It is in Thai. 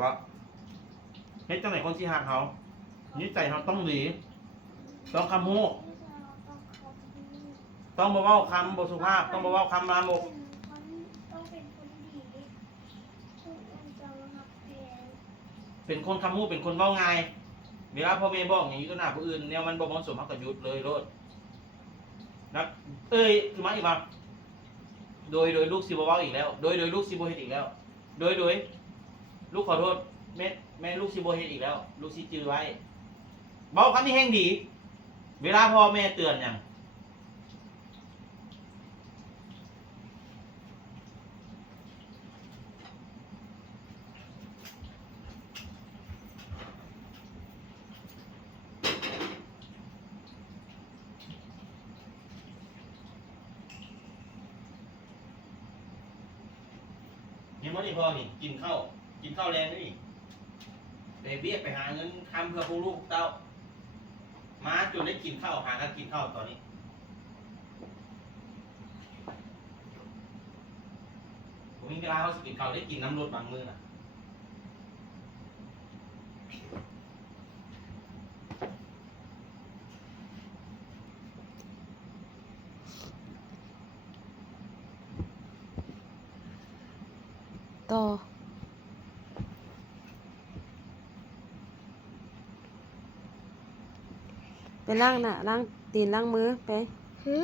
บอกเฮ็ดจังไหนคนที่หักเขานิสัยเขาต้องดีต้องคำฮู้ต้องบ่เว้าคำบ่สุภาพต้องบ่เว้าคำลามก ต้องเป็นคนดีทุกคนจะรับแทน เป็นคนคำฮู้เป็นคนเว้าง่ายเวลาพ่อแม่บอกอย่างนี้ต่อหน้าผู้อื่นแนวมันบ่เหมาะสมเฮาก็หยุดเลยโลดนะคือมาอีกว่าโดยลูกสิบ่เว้าอีกแล้วโดยลูกสิบ่เฮ็ดอีกแล้วโดยลูกขอโทษแม่ลูกสิบ่เฮ็ดอีกแล้วลูกสิจื้อไว้เว้าคำนี้แห่งดี เวลาพ่อแม่เตือนหยังเห็นบ่นี่พ่อนี่กินข้าวแรงนี่ไปเบี้ยไปหาเงินทำเพื่อพวกลูกเต้ามาจนได้กินข้าวหากันกินข้าวตอนนี้ผมมีเวลาเขาสิกินข้าวได้กินน้ำรดบางมื้อน่ะต่อไปล้างหน้าล้างตีนล้างมือไป ฮึ